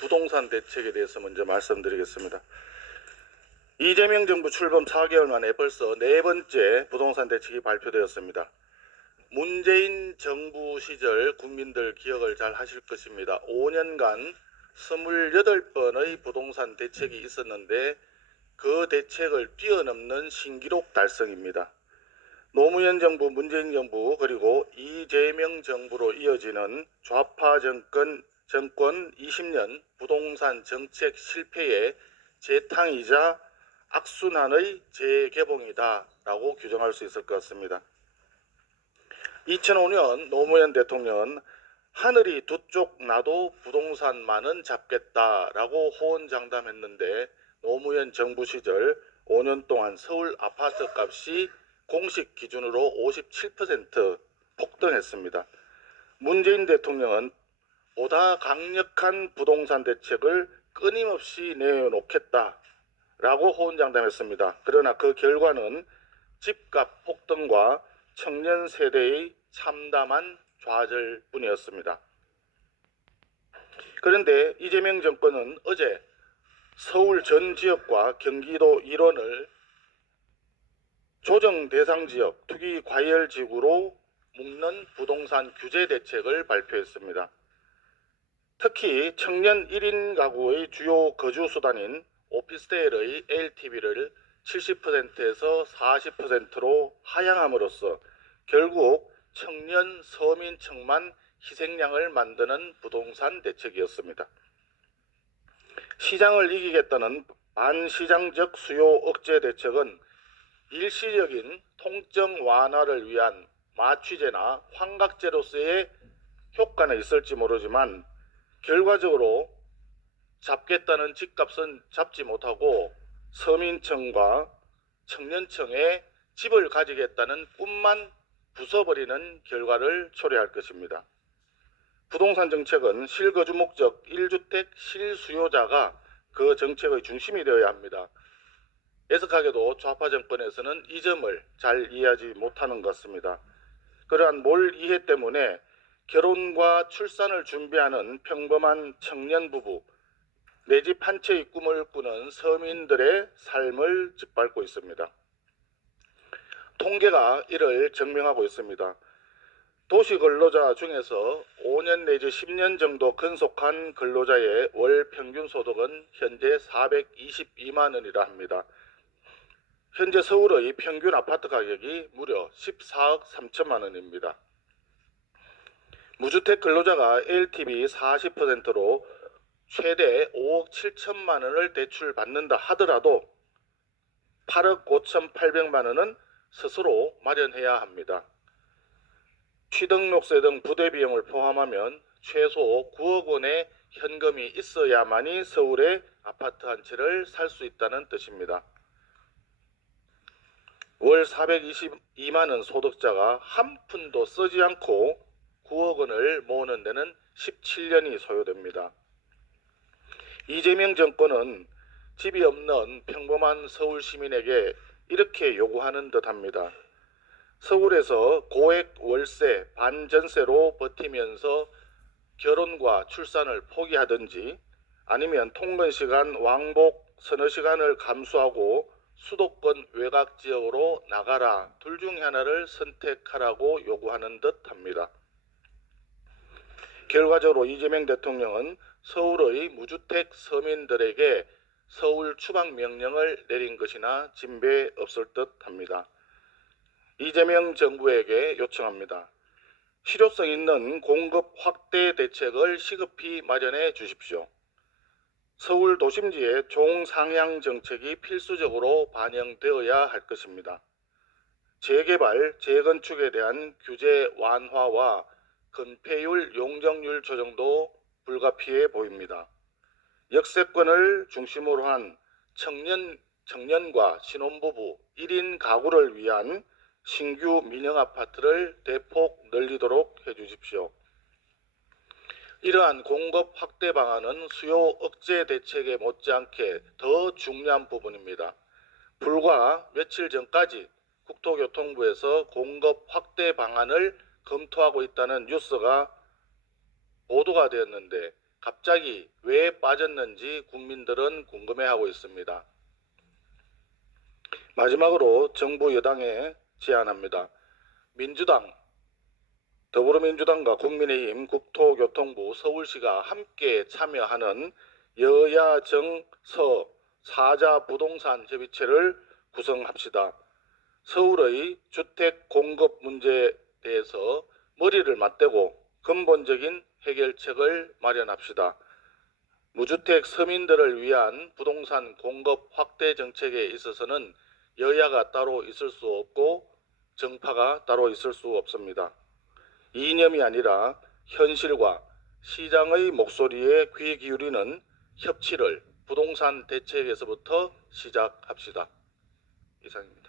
부동산 대책에 대해서 먼저 말씀드리겠습니다. 이재명 정부 출범 4개월 만에 벌써 네 번째 부동산 대책이 발표되었습니다. 문재인 정부 시절 국민들 기억을 잘 하실 것입니다. 5년간 28번의 부동산 대책이 있었는데 그 대책을 뛰어넘는 신기록 달성입니다. 노무현 정부, 문재인 정부 그리고 이재명 정부로 이어지는 좌파 정권 20년 부동산 정책 실패의 재탕이자 악순환의 재개봉이다 라고 규정할 수 있을 것 같습니다. 2005년 노무현 대통령은 하늘이 두 쪽 나도 부동산만은 잡겠다라고 호언장담했는데 노무현 정부 시절 5년 동안 서울 아파트 값이 공식 기준으로 57% 폭등했습니다. 문재인 대통령은 보다 강력한 부동산 대책을 끊임없이 내놓겠다라고 호언장담했습니다. 그러나 그 결과는 집값 폭등과 청년 세대의 참담한 좌절뿐이었습니다. 그런데 이재명 정권은 어제 서울 전 지역과 경기도 일원을 조정 대상 지역, 투기 과열 지구로 묶는 부동산 규제 대책을 발표했습니다. 특히 청년 1인 가구의 주요 거주 수단인 오피스텔의 LTV를 70%에서 40%로 하향함으로써 결국 청년 서민층만 희생양을 만드는 부동산 대책이었습니다. 시장을 이기겠다는 반시장적 수요 억제 대책은 일시적인 통증 완화를 위한 마취제나 환각제로서의 효과는 있을지 모르지만 결과적으로 잡겠다는 집값은 잡지 못하고 서민층과 청년층의 집을 가지겠다는 꿈만 부숴버리는 결과를 초래할 것입니다. 부동산 정책은 실거주 목적 1주택 실수요자가 그 정책의 중심이 되어야 합니다. 애석하게도 좌파 정권에서는 이 점을 잘 이해하지 못하는 것 같습니다. 그러한 몰 이해 때문에 결혼과 출산을 준비하는 평범한 청년 부부, 내 집 한 채의 꿈을 꾸는 서민들의 삶을 짓밟고 있습니다. 통계가 이를 증명하고 있습니다. 도시근로자 중에서 5년 내지 10년 정도 근속한 근로자의 월 평균 소득은 현재 422만 원이라 합니다. 현재 서울의 평균 아파트 가격이 무려 14억 3천만 원입니다. 무주택 근로자가 LTV 40%로 최대 5억 7천만 원을 대출받는다 하더라도 8억 5천8백만 원은 스스로 마련해야 합니다. 취등록세 등 부대 비용을 포함하면 최소 9억 원의 현금이 있어야만이 서울의 아파트 한 채를 살 수 있다는 뜻입니다. 월 422만 원 소득자가 한 푼도 쓰지 않고 9억 원을 모으는 데는 17년이 소요됩니다. 이재명 정권은 집이 없는 평범한 서울 시민에게 이렇게 요구하는 듯합니다. 서울에서 고액 월세, 반전세로 버티면서 결혼과 출산을 포기하든지 아니면 통근시간 왕복 서너 시간을 감수하고 수도권 외곽 지역으로 나가라, 둘 중 하나를 선택하라고 요구하는 듯합니다. 결과적으로 이재명 대통령은 서울의 무주택 서민들에게 서울 추방 명령을 내린 것이나 진배 없을 듯합니다. 이재명 정부에게 요청합니다. 실효성 있는 공급 확대 대책을 시급히 마련해 주십시오. 서울 도심지의 종상향 정책이 필수적으로 반영되어야 할 것입니다. 재개발, 재건축에 대한 규제 완화와 건폐율, 용적률 조정도 불가피해 보입니다. 역세권을 중심으로 한 청년과 신혼부부 1인 가구를 위한 신규 민영 아파트를 대폭 늘리도록 해주십시오. 이러한 공급 확대 방안은 수요 억제 대책에 못지않게 더 중요한 부분입니다. 불과 며칠 전까지 국토교통부에서 공급 확대 방안을 검토하고 있다는 뉴스가 보도가 되었는데 갑자기 왜 빠졌는지 국민들은 궁금해하고 있습니다. 마지막으로 정부 여당에 제안합니다. 민주당, 더불어민주당과 국민의힘, 국토교통부, 서울시가 함께 참여하는 여야 정서 사자 부동산 협의체를 구성합시다. 서울의 주택 공급 문제에 대해서 머리를 맞대고 근본적인 해결책을 마련합시다. 무주택 서민들을 위한 부동산 공급 확대 정책에 있어서는 여야가 따로 있을 수 없고 정파가 따로 있을 수 없습니다. 이념이 아니라 현실과 시장의 목소리에 귀 기울이는 협치를 부동산 대책에서부터 시작합시다. 이상입니다.